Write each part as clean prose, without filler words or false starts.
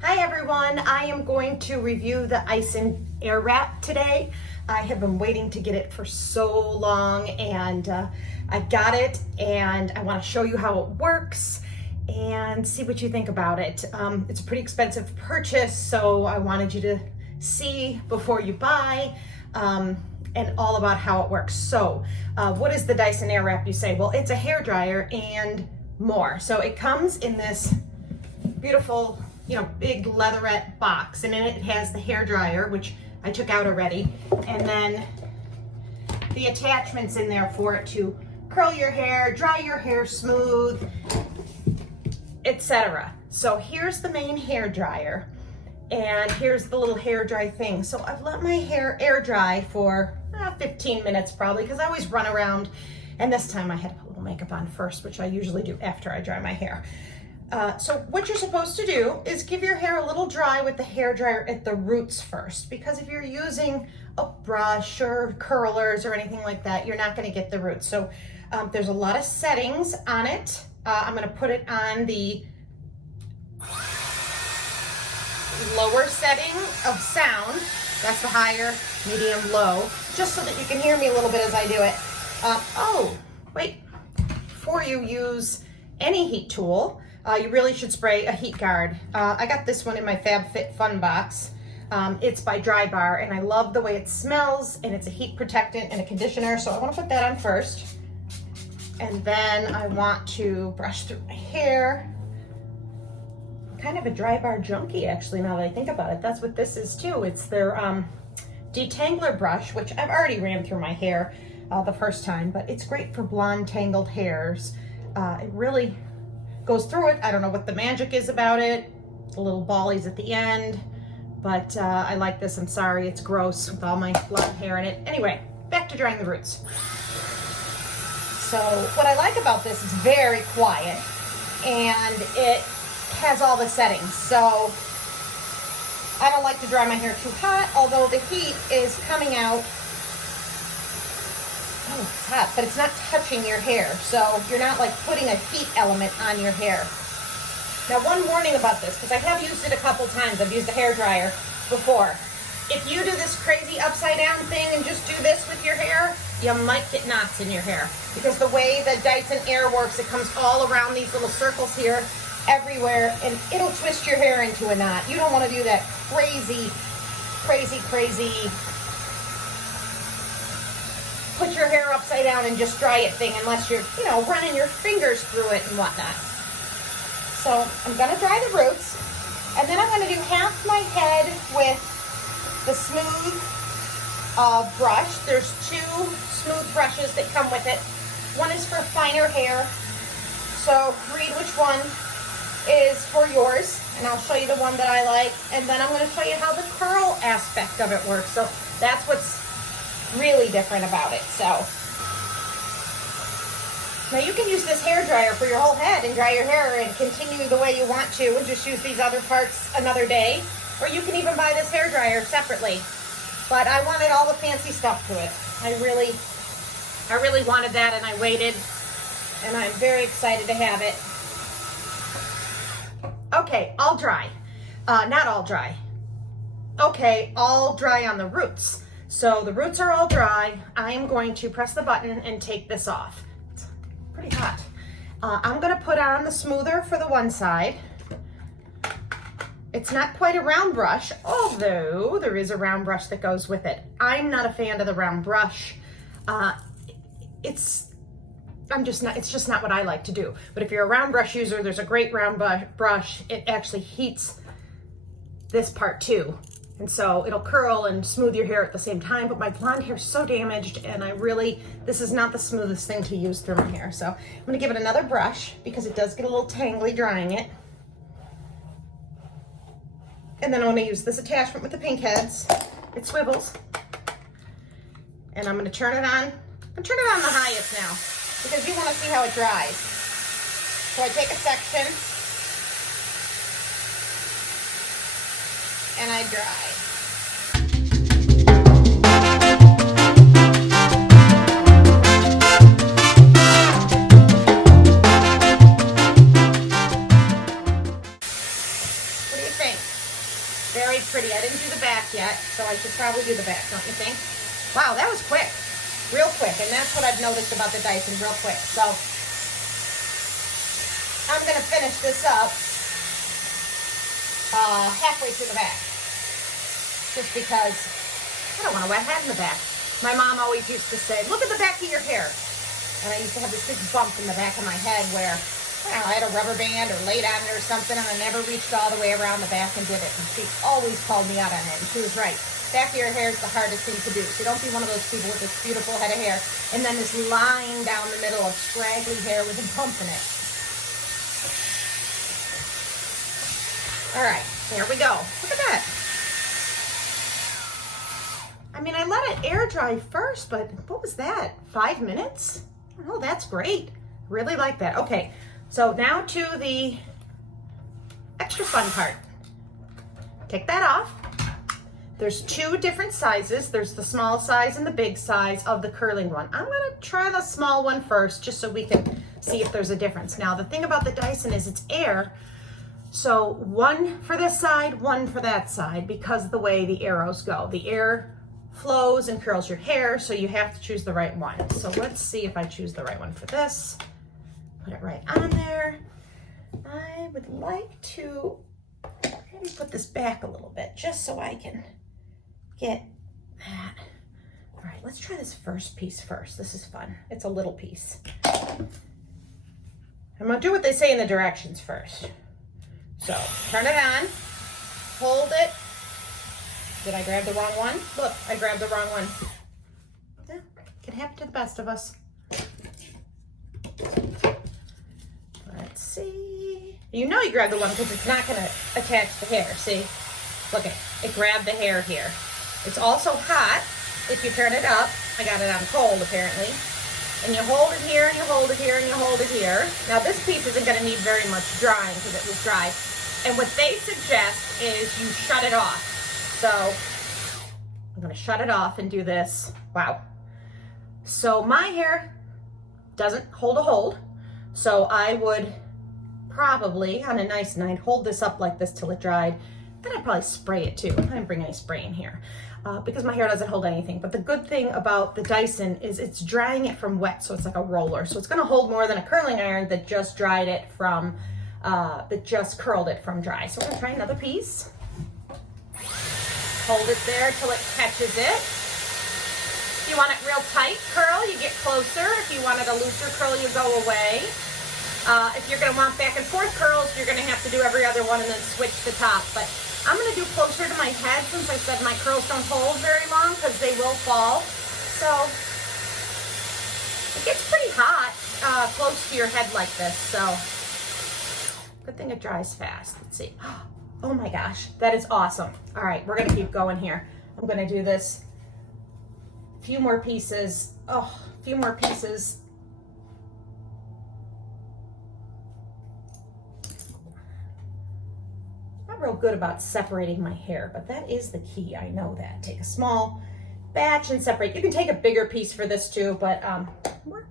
Hi everyone, I am going to review the Dyson Airwrap today. I have been waiting to get it for so long and I got it and I want to show you how it works and see what you think about it. It's a pretty expensive purchase, so I wanted you to see before you buy and all about how it works. So what is the Dyson Airwrap, you say? Well, it's a hairdryer and more. So it comes in this beautiful, big leatherette box, and in it has the hair dryer, which I took out already, and then the attachments in there for it to curl your hair, dry your hair smooth, etc. So here's the main hair dryer, and here's the little hair dry thing. So I've let my hair air dry for 15 minutes probably, because I always run around, and this time I had to put a little makeup on first, which I usually do after I dry my hair. So what you're supposed to do is give your hair a little dry with the hair dryer at the roots first, because if you're using a brush or curlers or anything like that, you're not going to get the roots. So there's a lot of settings on it. I'm going to put it on the lower setting of sound. That's the higher, medium, low, just so that you can hear me a little bit as I do it. Oh, wait, before you use any heat tool, you really should spray a heat guard. I got this one in my FabFitFun box. It's by Drybar, and I love the way it smells, and it's a heat protectant and a conditioner, so I want to put that on first. And then I want to brush through my hair. I'm kind of a Drybar junkie, actually, now that I think about it. That's what this is too. It's their detangler brush, which I've already ran through my hair the first time, but it's great for blonde tangled hairs. It really goes through it. I don't know what the magic is about it. The little ballies at the end, but I like this. I'm sorry, it's gross with all my blonde hair in it. Anyway, back to drying the roots. So what I like about this is very quiet, and it has all the settings. So I don't like to dry my hair too hot, although the heat is coming out. Oh, it's hot, but it's not touching your hair, so you're not like putting a heat element on your hair. Now, one warning about this, because I have used it a couple times. I've used a hair dryer before. If you do this crazy upside down thing and just do this with your hair, you might get knots in your hair, because the way the Dyson Air works, it comes all around these little circles here, everywhere, and it'll twist your hair into a knot. You don't want to do that crazy put your hair upside down and just dry it thing, unless you're, running your fingers through it and whatnot. So I'm going to dry the roots, and then I'm going to do half my head with the smooth brush. There's two smooth brushes that come with it. One is for finer hair, so read which one is for yours, and I'll show you the one that I like, and then I'm going to show you how the curl aspect of it works. So that's what's really different about it. So now you can use this hair dryer for your whole head and dry your hair and continue the way you want to, and just use these other parts another day, or you can even buy this hair dryer separately. But I wanted all the fancy stuff to it. I really wanted that, and I waited, and I'm very excited to have it. Okay, all dry. Not all dry. Okay, all dry on the roots. So the roots are all dry. I am going to press the button and take this off. It's pretty hot. I'm going to put on the smoother for the one side. It's not quite a round brush, although there is a round brush that goes with it. I'm not a fan of the round brush. It's just not what I like to do. But if you're a round brush user, there's a great round brush. It actually heats this part too. And so it'll curl and smooth your hair at the same time, but my blonde hair is so damaged, and this is not the smoothest thing to use through my hair. So I'm gonna give it another brush, because it does get a little tangly drying it. And then I'm gonna use this attachment with the pink heads. It swivels. And I'm gonna turn it on. I'm turning it on the highest now, because you wanna see how it dries. So I take a section, and I dry. think? Very pretty. I didn't do the back yet, so I should probably do the back, don't you think? Wow, that was quick. Real quick, and that's what I've noticed about the Dyson, real quick. So I'm gonna finish this up halfway through the back, just because I don't want a wet head in the back. My mom always used to say, look at the back of your hair. And I used to have this big bump in the back of my head where, I don't know, I had a rubber band or laid on it or something, and I never reached all the way around the back and did it. And she always called me out on it, and she was right. Back of your hair is the hardest thing to do. So don't be one of those people with this beautiful head of hair and then this line down the middle of scraggly hair with a bump in it. All right, there we go. Look at that. I mean, I let it air dry first, but what was that? 5 minutes? Oh, that's great. Really like that. Okay, so now to the extra fun part. Take that off. There's 2 different sizes. There's the small size and the big size of the curling one. I'm gonna try the small one first, just so we can see if there's a difference. Now, the thing about the Dyson is it's air, so 1 for this side, 1 for that side, because of the way the arrows go. The air flows and curls your hair, so you have to choose the right one. So let's see if I choose the right one for this. Put it right on there. I would like to maybe put this back a little bit, just so I can get that. All right, let's try this first piece first. This is fun. It's a little piece. I'm gonna do what they say in the directions first. So turn it on, hold it. Did I grab the wrong one? Look, I grabbed the wrong one. Yeah, can happen to the best of us. Let's see. You know you grabbed the one because it's not gonna attach the hair, see? Look, it grabbed the hair here. It's also hot if you turn it up. I got it on cold apparently. And you hold it here, and you hold it here, and you hold it here. Now this piece isn't gonna need very much drying because it was dry. And what they suggest is you shut it off. So I'm gonna shut it off and do this. Wow. So my hair doesn't hold a hold. So I would probably, on a nice night, hold this up like this till it dried. Then I'd probably spray it too. I didn't bring any spray in here because my hair doesn't hold anything. But the good thing about the Dyson is it's drying it from wet, so it's like a roller. So it's gonna hold more than a curling iron that just dried it from, that just curled it from dry. So we're gonna try another piece. Hold it there till it catches it. If you want it real tight curl, you get closer. If you wanted a looser curl, you go away. If you're gonna want back and forth curls, you're gonna have to do every other one and then switch the top. But I'm gonna do closer to my head since I said my curls don't hold very long because they will fall. So it gets pretty hot close to your head like this. So good thing it dries fast. Let's see. Oh my gosh, that is awesome. All right, we're gonna keep going here. I'm gonna do this. A few more pieces. Oh, a few more pieces. Not real good about separating my hair, but that is the key. I know that. Take a small batch and separate. You can take a bigger piece for this too, but we're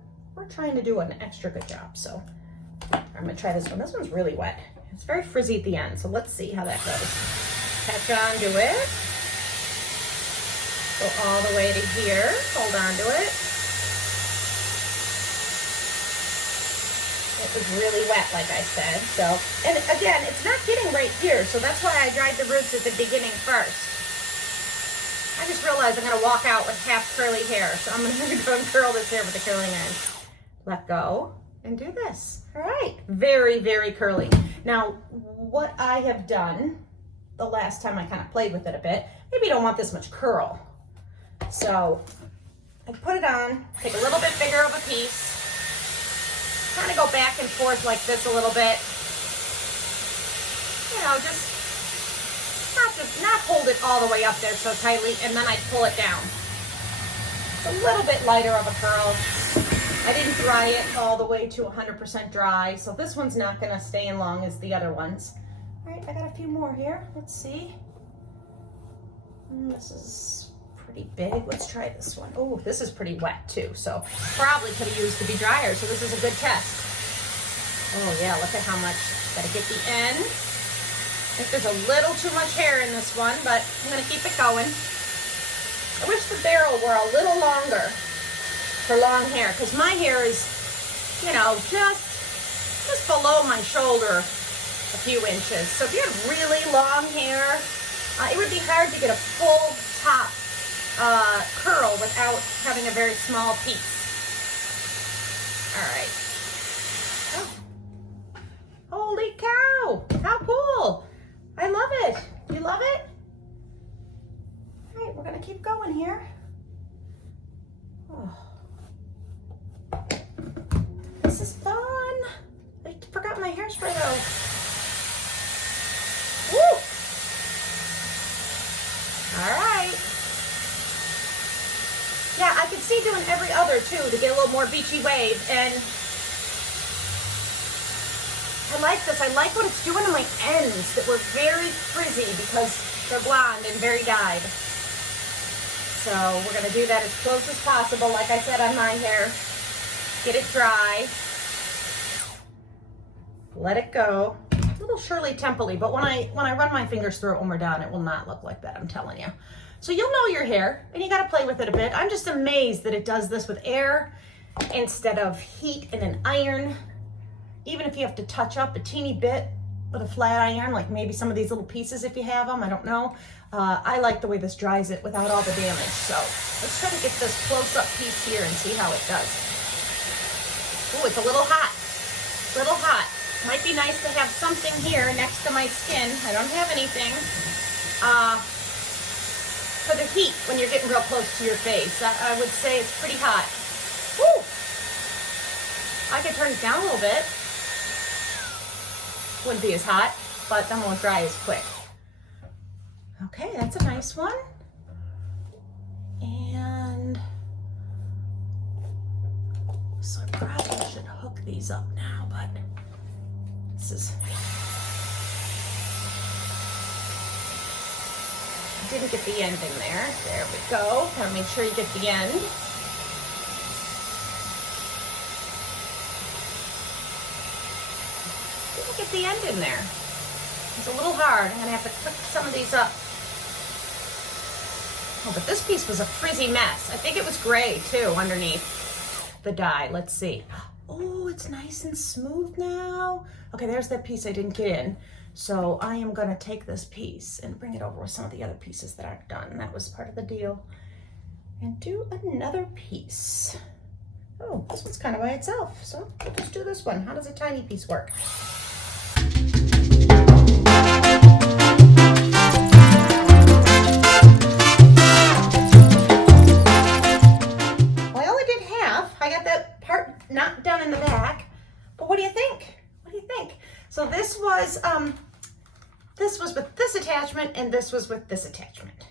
trying to do an extra good job. So I'm gonna try this one. This one's really wet. It's very frizzy at the end, so let's see how that goes. Catch on to it. Go all the way to here. Hold on to it. It was really wet, like I said. So, and again, it's not getting right here, so that's why I dried the roots at the beginning first. I just realized I'm gonna walk out with half curly hair, so I'm gonna go and curl this hair with the curling iron. Let go and do this. All right, very, very curly. Now, what I have done the last time I kind of played with it a bit, maybe you don't want this much curl. So I put it on, take a little bit bigger of a piece, kind of go back and forth like this a little bit. You know, just not hold it all the way up there so tightly, and then I pull it down. It's a little bit lighter of a curl. I didn't dry it all the way to 100% dry, so this one's not gonna stay in long as the other ones. All right, I got a few more here. Let's see. This is pretty big. Let's try this one. Oh, this is pretty wet too, so probably could have used to be drier, so this is a good test. Oh yeah, look at how much. Gotta get the end. I think there's a little too much hair in this one, but I'm gonna keep it going. I wish the barrel were a little longer for long hair, because my hair is, you know, just below my shoulder a few inches. So if you have really long hair, it would be hard to get a full top curl without having a very small piece. All right. Oh. Holy cow, how cool. I love it. You love it? All right, we're gonna keep going here. Oh. This is fun. I forgot my hairspray though. Woo! All right. Yeah, I could see doing every other too to get a little more beachy wave, and I like this. I like what it's doing to my ends that were very frizzy because they're blonde and very dyed. So we're gonna do that as close as possible, like I said on my hair. Get it dry. Let it go. A little Shirley Temple-y, but when I run my fingers through it when we're done, it will not look like that, I'm telling you. So you'll know your hair, and you gotta play with it a bit. I'm just amazed that it does this with air instead of heat and an iron. Even if you have to touch up a teeny bit with a flat iron, like maybe some of these little pieces if you have them, I don't know. I like the way this dries it without all the damage. So let's try to get this close-up piece here and see how it does. Oh, it's a little hot. Little hot. Might be nice to have something here next to my skin. I don't have anything. For the heat when you're getting real close to your face. I would say it's pretty hot. Woo! I could turn it down a little bit. Wouldn't be as hot, but then won't dry as quick. Okay, that's a nice one. And so I probably should hook these up now, but this is, didn't get the end in there. There we go. Gotta make sure you get the end. Didn't get the end in there. It's a little hard. I'm gonna have to cook some of these up. Oh, but this piece was a frizzy mess. I think it was gray too underneath the dye. Let's see. Oh, it's nice and smooth now. Okay, there's that piece I didn't get in. So I am gonna take this piece and bring it over with some of the other pieces that aren't done. That was part of the deal. And do another piece. Oh, this one's kind of by itself. So we'll just do this one. How does a tiny piece work? Well, I only did half. I got that part not done in the back. But what do you think? What do you think? So this was with this attachment and this was with this attachment.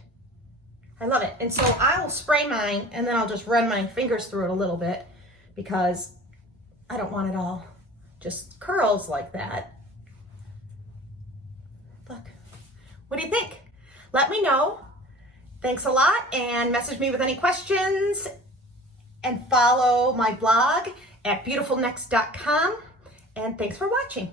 I love it. And so I'll spray mine and then I'll just run my fingers through it a little bit because I don't want it all just curls like that. Look, what do you think? Let me know. Thanks a lot, and message me with any questions, and follow my blog at beautifulnext.com, and thanks for watching.